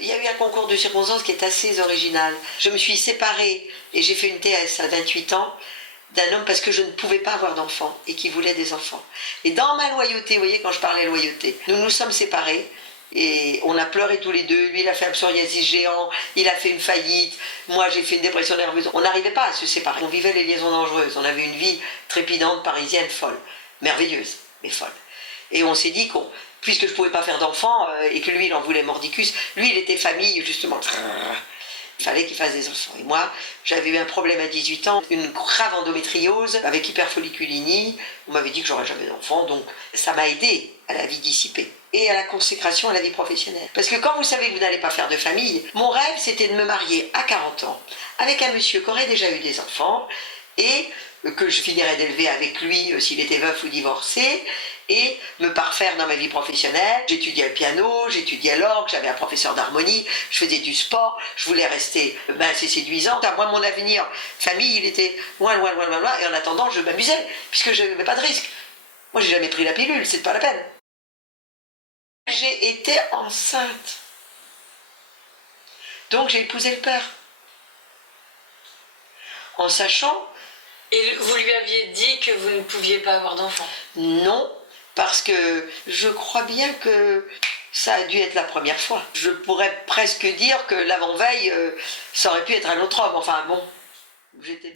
il y a eu un concours de circonstances qui est assez original. Je me suis séparée et j'ai fait une TS à 28 ans d'un homme parce que je ne pouvais pas avoir d'enfants et qui voulait des enfants. Et dans ma loyauté, vous voyez, quand je parlais loyauté, nous nous sommes séparés. Et on a pleuré tous les deux. Lui, il a fait un psoriasis géant, il a fait une faillite. Moi, j'ai fait une dépression nerveuse. On n'arrivait pas à se séparer. On vivait les liaisons dangereuses. On avait une vie trépidante, parisienne, folle. Merveilleuse, mais folle. Et on s'est dit qu'on, puisque je ne pouvais pas faire d'enfants et que lui, il en voulait mordicus, lui, il était famille, justement. Il fallait qu'il fasse des enfants. Et moi, j'avais eu un problème à 18 ans, une grave endométriose avec hyperfolliculinie. On m'avait dit que j'aurais jamais d'enfants, donc ça m'a aidé à la vie dissipée et à la consécration à la vie professionnelle. Parce que quand vous savez que vous n'allez pas faire de famille, mon rêve c'était de me marier à 40 ans avec un monsieur qui aurait déjà eu des enfants et que je finirais d'élever avec lui s'il était veuf ou divorcé, et me parfaire dans ma vie professionnelle. J'étudiais le piano, j'étudiais l'orgue, j'avais un professeur d'harmonie, je faisais du sport, je voulais rester assez séduisante. Moi, mon avenir, famille, il était loin, loin, loin, loin, loin, et en attendant, je m'amusais, puisque je n'avais pas de risque. Moi, j'ai jamais pris la pilule, c'est pas la peine. J'ai été enceinte. Donc j'ai épousé le père. En sachant... Et vous lui aviez dit que vous ne pouviez pas avoir d'enfant? Non, parce que je crois bien que ça a dû être la première fois. Je pourrais presque dire que l'avant-veille, ça aurait pu être un autre homme. Enfin bon, j'étais...